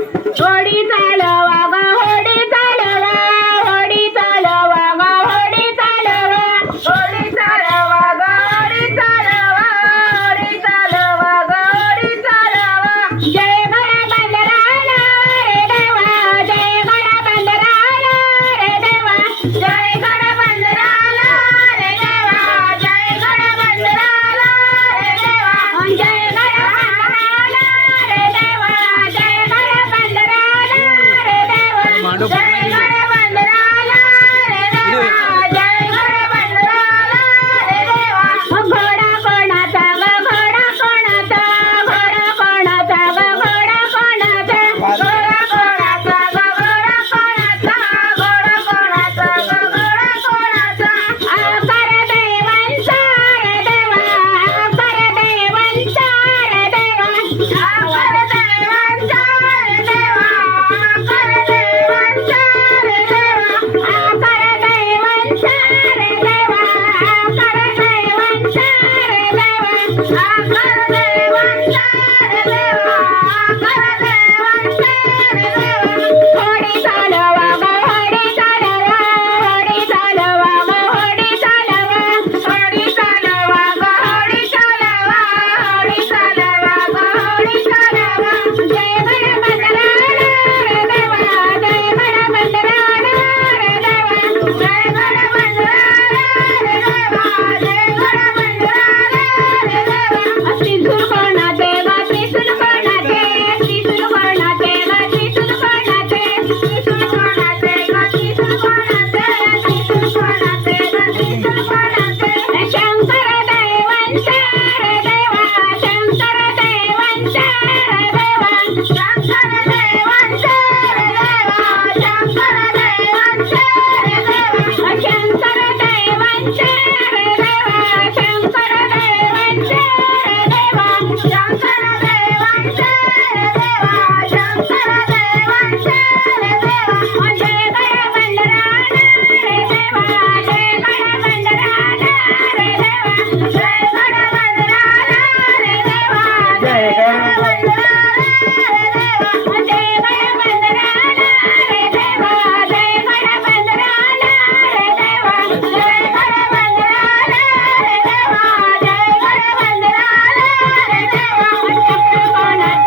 होडी चालवा ग होडी चालवा होडी चालवा ग होडी चालवा होडी चालवा ग होडी चालवा होडी चालवा ग होडी चालवा जय गणबंधराला रे देवा जय गणबंधराला रे देवा जय गणबंधराला रे देवा जय गणबंधराला रे देवा जय गणबंधराला रे देवा जय गणबंधराला रे देवा जय गणबंधराला रे देवा जय गणबंधराला रे देवा घोडा कोणाचा ग घोडा कोणाचा घोडा कोणाचा ग घोडा कोणाचा घोडा कोणाचा ग घोडा कोणाचा घोडा कोणाचा ग घोडा कोणाचा आकार देवांचा रे देवा आकार देवांचा रे देवा आकार देवांचा रे देवा आकार देवांचा रे देवा आकार देवांचा रे देवा आकार देवांचा रे देवा आकार देवांचा रे देवा आकार देवांचा रे देवा होडी चालवा ग होडी चालवा होडी चालवा ग होडी चालवा होडी चालवा ग होडी चालवा होडी चालवा ग होडी चालवा जय गणबंधराला रे देवा जय गणबंधराला रे देवा जय गणबंधराला रे देवा जय गणबंधराला रे देवा त्रिशूल कोणाचे ग त्रिशूल कोणाचे त्रिशूल कोणाचे ग त्रिशूल कोणाचे त्रिशूल कोणाचे ग त्रिशूल कोणाचे त्रिशूल कोणाचे ग त्रिशूल कोणाचे शंकर देवांचा रे देवा शंकर देवांचा रे देवा शंकर देवांचा रे देवा शंकर देवांचा रे देवा शंकर देवांचा रे देवा शंकर देवांचा रे देवा शंकर देवांचा रे देवा शंकर देवांचा रे देवा जय गणबंधराला रे देवा जय गणबंधराला रे देवा जय गणबंधराला रे देवा जय गणबंधराला रे देवा जय गणबंधराला रे देवा जय गणबंधराला रे देवा जय गणबंधराला रे देवा जय गणबंधराला रे देवा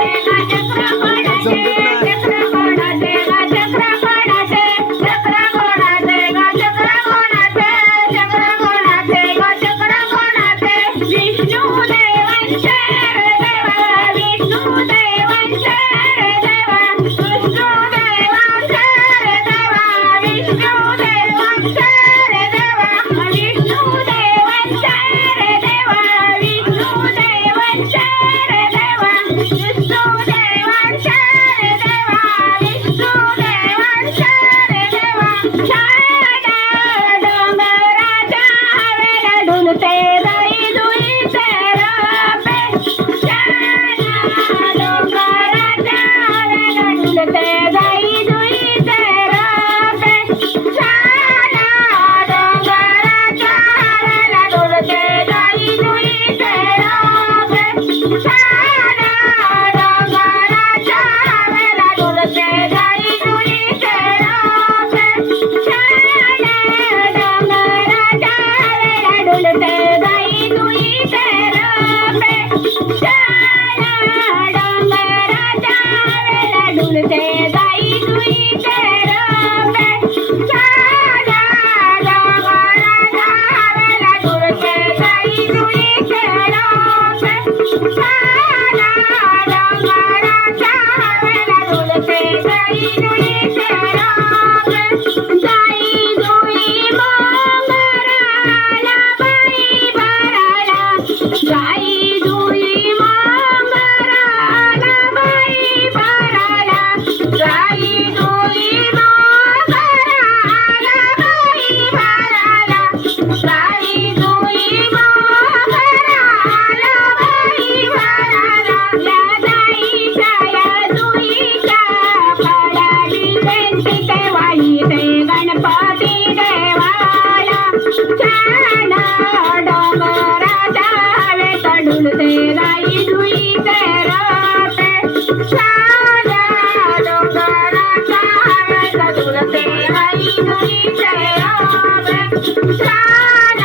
चक्र कोणाचे ग चक्र कोणाचे चक्र कोणाचे ग चक्र कोणाचे चक्र कोणाचे ग चक्र कोणाचे चक्र कोणाचे ग चक्र कोणाचे विष्णू देवांचे रे देवा विष्णू देवांचे रे देवा विष्णू देवांचे रे देवा विष्णू देवांचे रे देवा विष्णू देवांचे रे देवा विष्णू देवांचे रे देवा विष्णू देवांचे रे देवा विष्णू देवांचे रे देवा छाया डोंगराच्या हवेला डुलते जाई जुईचे रोपे छाया डोंगराच्या हवेला डुलते जाई जुईचे रोपे छाया डोंगराच्या हवेला डुलते जाई जुईचे रोपे छाया डोंगराच्या हवेला डुलते जाई जुईचे रोपे छाया डोंगराच्या हवेला डुलते जाई जुईचे रोपे छाया डोंगराच्या हवेला डुलते जाई जुईचे रोपे छाया डोंगराच्या हवेला डुलते जाई जुईचे रोपे छाया डोंगराच्या हवेला डुलते जाई जुईचे रोपे जाई जुई मंगराला बाई भराला जाई जुई मंगराला बाई भराला जाई जुई मंगराला बाई भराला जाई जुई मंगराला बाई भराला या जाईच्या या जुईच्या पडाली त्यांची तेवाई ते गणपती देवाला छान डोंगराच्या हवेत डुलते जाई जुईचे रोपे छान डोंगराच्या हवेत डुलते गाई दुईचे रोपे. छान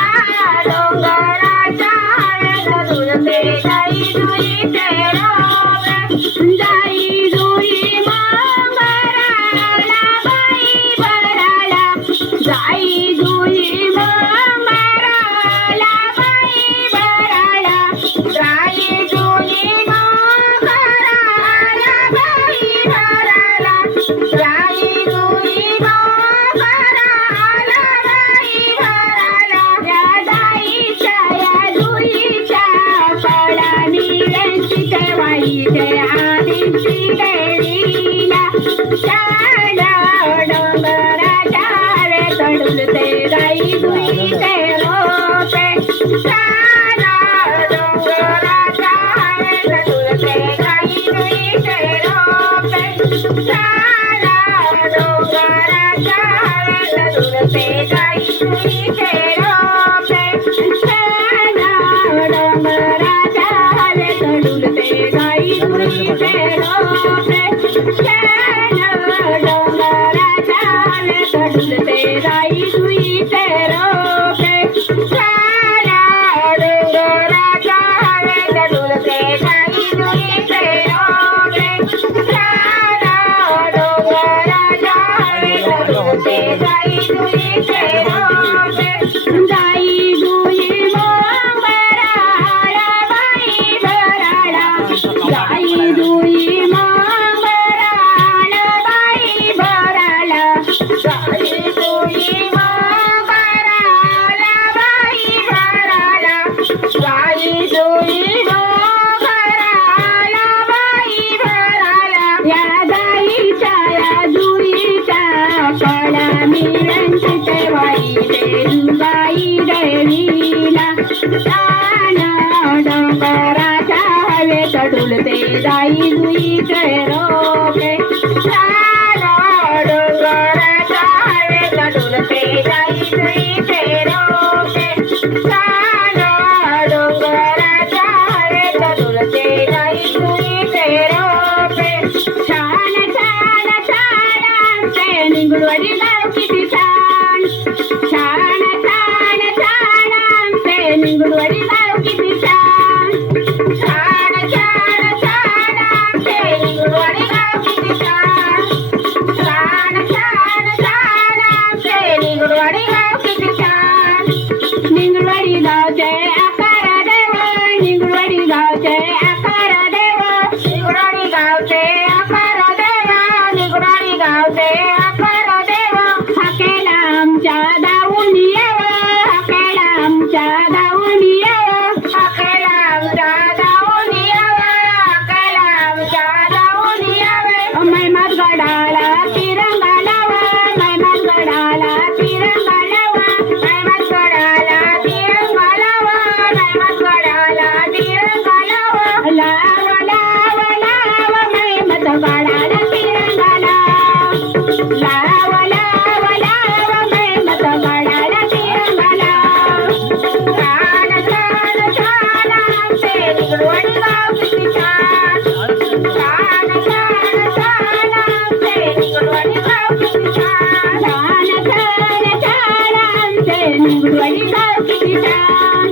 डोंगराच्या हवेत डुलते गाई दुईचे रोपे. जाई जुई मंगराला बाई भराला. जाई जुई मंगराला बाई भराला. जाई जुई मंगराला बाई भराला. जाई जुई मंगराला बाई भराला. या जाईच्या या जुईच्या पळा मिळ्यांची वाईचे आदिची देवीला. छान डोंगराच्या हवेत डुलते गाई दुईचे रोपे. छान डोंगराच्या हवेत डुलते गाई दुईचे रोपे. छान डोंगराच्या हवेत डुलते गाई दुईचे रोपे. छान डोंगराच्या हवेत डुलते गाई दुईचे रोपे. छान डोंगराच्या हवेत डुलते गाई दुईचे रोपे. छान डोंगराच्या हवेत डुलते गाई दुईचे रोपे. छान डोंगराच्या हवेत डुलते गाई दुईचे रोपे. गाई दुई मंगराला बाई भराला. गाई दुई मंगराला बाई भराला. गाई दुई मंगराला बाई भराला. गाई दुई मंगराला बाई भराला. या गाईच्या या जुईच्या पळा मिळ्यांची वाईचे गाई देवीला. छान डोंगराच्या हवेत डुलते गाई दुईचे रोपे. छान डोंगराच्या हवेत डुलते गाई दुईचे रोपे. छान डोंगराच्या हवेत डुलते गाई दुईचे रोपे. छान छान छान आमचे निगुडवाडी गाव किती छान. छान छान छान आमचे निगुडवाडी गाव किती छान. छान छान छान आमचे निगुडवाडी गाव किती छान. छान छान छान आमचे निगुडवाडी गाव किती छान. निगुडवाडी गावचे आकार देव. निगुडवाडी गावचे आकार देव. निगुडवाडी गावचे आकार देव. निगुडवाडी गावचे आकार देव. हाकेला आमच्या दावून येव. हाकेला आमच्या दावून येव. हाकेला आमच्या दावून येव. हाकेला आमच्या दावून येव. मैमात गडाला तिरंगा लाव. मैमात गडाला तिरंगा लाव. मैमात गडाला तिरंगा लाव. मैमात गडाला तिरंगा लाव. लाव लाव लाव मैमात गडाला तिरंगा लाव. लाव लाव लाव मैमात गडाला तिरंगा लाव. छान छान छान आमचे निगुडवाडी गाव किती छान. छान छान छान आमचे निगुडवाडी गाव किती छान. छान छान छान आमचे निगुडवाडी गाव किती छान.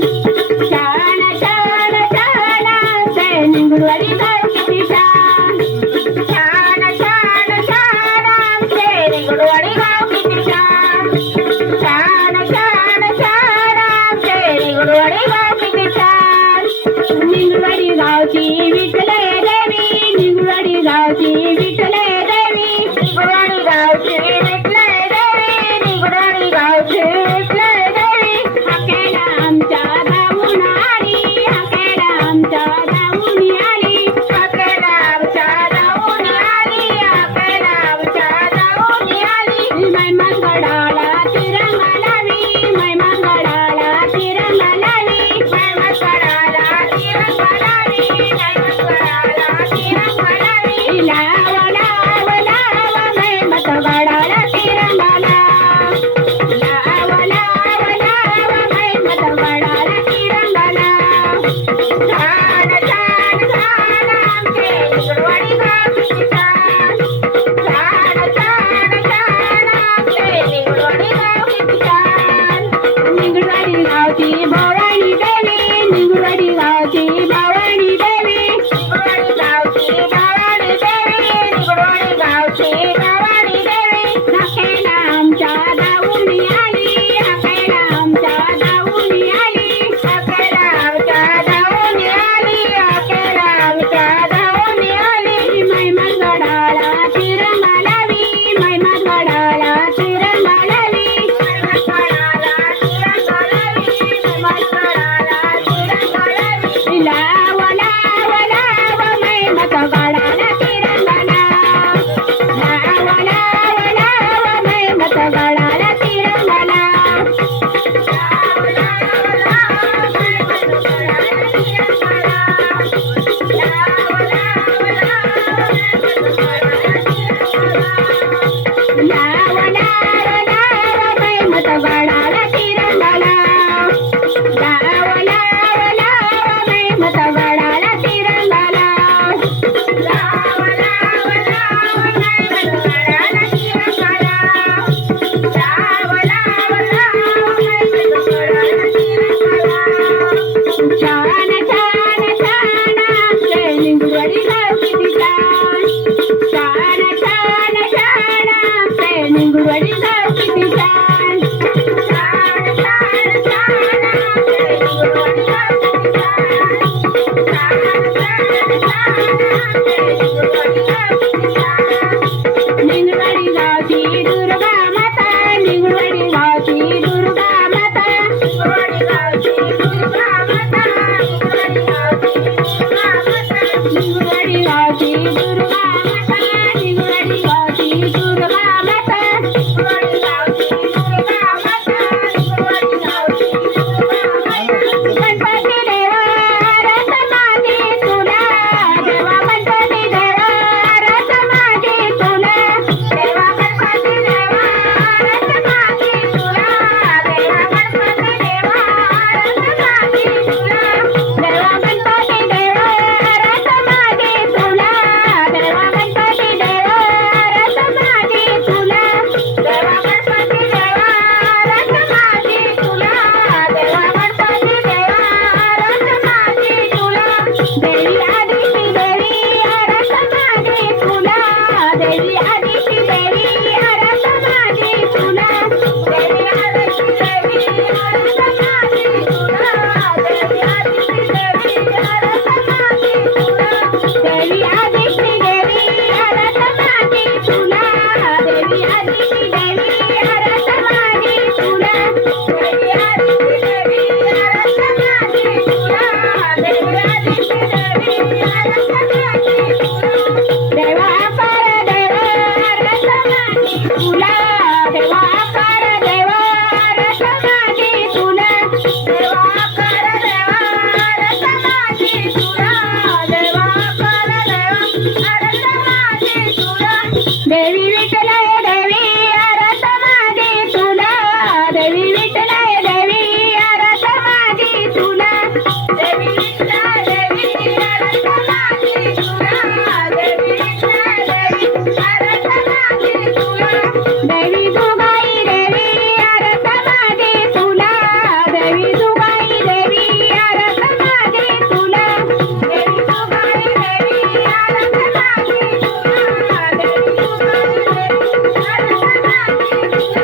छान छान छान आमचे निगुडवाडी गाव किती छान. छान छान छान आमचे निगुडवाडी गाव किती छान. छान छान छान आमचे निगुडवाडी गाव किती छान. निगुडवाडी गावची विठले देवी. निगुडवाडी गावची विठले देवी. निगुडवाडी गावची विठले देवी. निगुडवाडी गावची विठले देवी. हाकेला आमच्या धावून आली. हाकेला आमच्या धावून आली. हाकेला आमच्या धावून आली. हाकेला आमच्या धावून आली. मैमात गडाला तिरंगा लावी. मैमात गडाला तिरंगा लावी. मैमात गडाला तिरंगा लावी. मैमात गडाला तिरंगा लावी. लाव लाव छान छान छान आमचे निगुडवाडी गाव किती छान छान छान छान आमचे निगुडवाडी गाव किती छान छान छान छान आमचे निगुडवाडी गाव किती छान निगुडवाडी गावची दुर्गा माता निगुडवाडी गावची दुर्गा माता निगुडवाडी गावची दुर्गा माता निगुडवाडी गावची दुर्गा माता निगुडवाडी गावची दुर्गा माता निगुडवाडी गावची दुर्गा माता निगुडवाडी गावची दुर्गा माता निगुडवाडी गावची दुर्गा माता गणपती देवा रथ माझी तुला देवा गणपती देवा रथ माझी तुला देवा गणपती देवा रथ माझी तुला देवा गणपती देवा रथ माझी तुला देवा गणपती देवा रथ माझी तुला देवा गणपती देवा रथ माझी तुला देवा गणपती देवा रथ माझी तुला देवा गणपती देवा रथ माझी तुला देवी आदिती देवी रथ माझी तुला देवी आदिती देवी रथ माझी तुला देवी आदिती देवी रथ माझी तुला देवी आदिती देवी रथ माझी तुला देवी आदिती देवी रथ माझी तुला देवी आदिती देवी रथ माझी तुला देवी आदिती देवी रथ माझी तुला देवी आदिती देवी रथ माझी तुला देवा आकार देवा रथ माझी तुला देवा आकार देवा रथ माझी तुला देवा आकार देवा रथ माझी तुला देवा आकार देवा रथ माझी तुला देवी विठ्ठलाय देवी रथ माझी तुला देवी विठ्ठलाय देवी रथ माझी तुला देवी विठ्ठलाय देवी रथ माझी तुला देवी विठ्ठलाय देवी रथ माझी तुला देवी दुगाई देवी रथ माझी तुला देवी दुगाई देवी रथ माझी तुला देवी दुगाई देवी रथ माझी तुला देवी दुगाई देवी रथ माझी तुला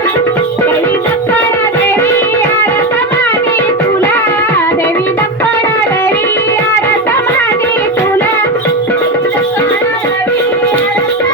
देवी दक्षिण देवी रथ माझी तुला देवी दक्षिण देवी रथ माझी तुला देवी दक्षिण देवी रथ